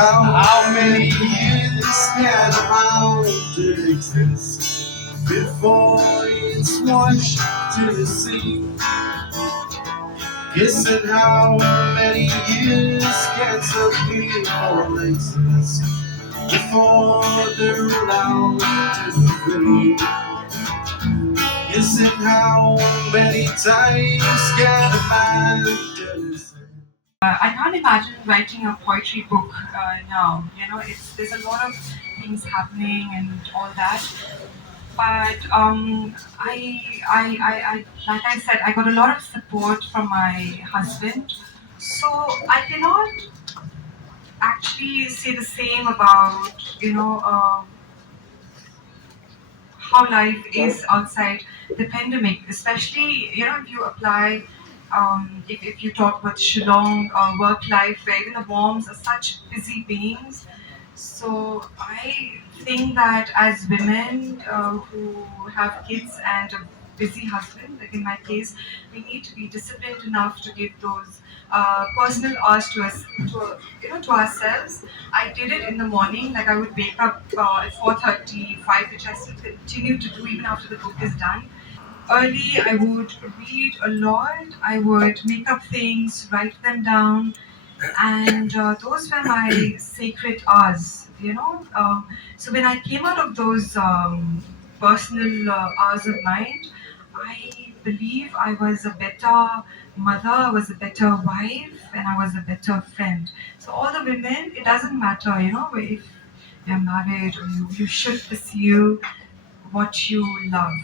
How many years can a mountain exist before it's washed to the sea? Guessing how many years can some people exist before they're allowed to be free? Guessing how many times can a man get his I can't imagine writing a poetry book now. There's a lot of things happening and all that. But like I said, I got a lot of support from my husband. So I cannot actually say the same about how life is outside the pandemic, especially if you apply. If you talk about Shillong work life, where even the moms are such busy beings, so I think that as women who have kids and a busy husband, like in my case, we need to be disciplined enough to give those personal hours to us, to ourselves. I did it in the morning, like I would wake up at 4:35, which I still continue to do even after the book is done. Early, I would read a lot. I would make up things, write them down, and those were my sacred hours. So when I came out of those personal hours of mine, I believe I was a better mother, I was a better wife, and I was a better friend. So all the women, it doesn't matter, if you're married or you should pursue what you love.